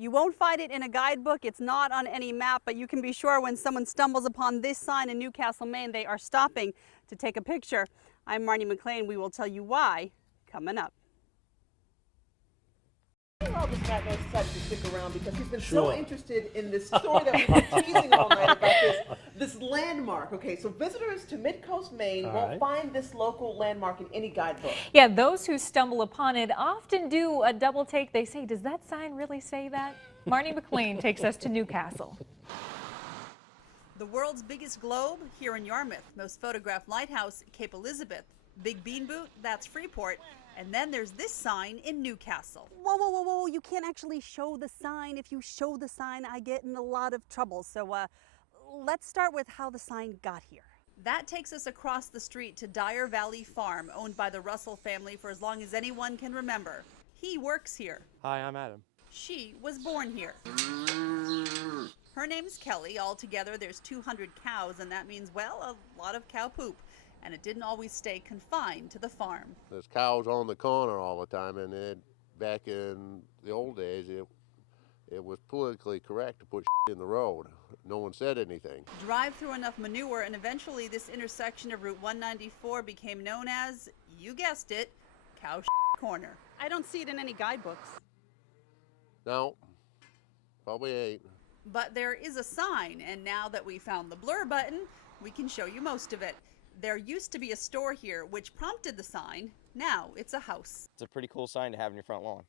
You won't find it in a guidebook. It's not on any map, but you can be sure when someone stumbles upon this sign in Newcastle, Maine, they are stopping to take a picture. I'm Marnie McLean. We will tell you why coming up. Well, this guy decided to stick around because he's been so interested in this story that we've been teasing all night about this landmark. Okay, so visitors to Mid-Coast Maine won't find this local landmark in any guidebook. Yeah, those who stumble upon it often do a double take. They say, does that sign really say that? Marnie McLean takes us to Newcastle. The world's biggest globe here in Yarmouth, most photographed lighthouse, Cape Elizabeth. Big Bean Boot, that's Freeport. And then there's this sign in Newcastle. Whoa, whoa, whoa, whoa, you can't actually show the sign. If you show the sign, I get in a lot of trouble. So let's start with how the sign got here. That takes us across the street to Dyer Valley Farm, owned by the Russell family for as long as anyone can remember. He works here. Hi, I'm Adam. She was born here. Her name's Kelly. Altogether, there's 200 cows, and that means, well, a lot of cow poop. And it didn't always stay confined to the farm. There's cows on the corner all the time, and then back in the old days, it was politically correct to put in the road. No one said anything. Drive through enough manure, and eventually this intersection of Route 194 became known as, you guessed it, Cow Corner. I don't see it in any guidebooks. No, probably ain't. But there is a sign, and now that we found the blur button, we can show you most of it. There used to be a store here, which prompted the sign. Now it's a house. It's a pretty cool sign to have in your front lawn.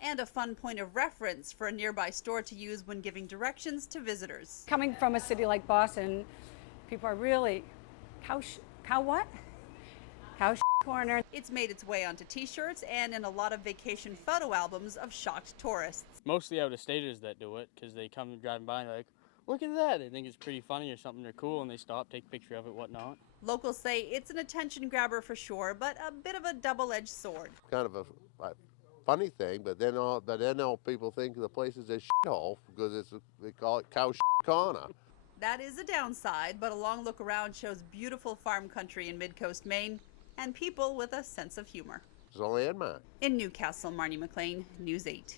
And a fun point of reference for a nearby store to use when giving directions to visitors. Coming from a city like Boston, people are really, cow what? Cow corner. It's made its way onto t-shirts and in a lot of vacation photo albums of shocked tourists. Mostly out-of-staters that do it because they come driving by and they're like, look at that. They think it's pretty funny or something. They're cool and they stop, take a picture of it, whatnot. Locals say it's an attention grabber for sure, but a bit of a double-edged sword. Kind of a funny thing, but then all people think the place is a shithole because they call it Cow Corner. That is a downside, but a long look around shows beautiful farm country in Mid-Coast Maine and people with a sense of humor. It's a landmark. In Newcastle, Marnie McLean, News 8.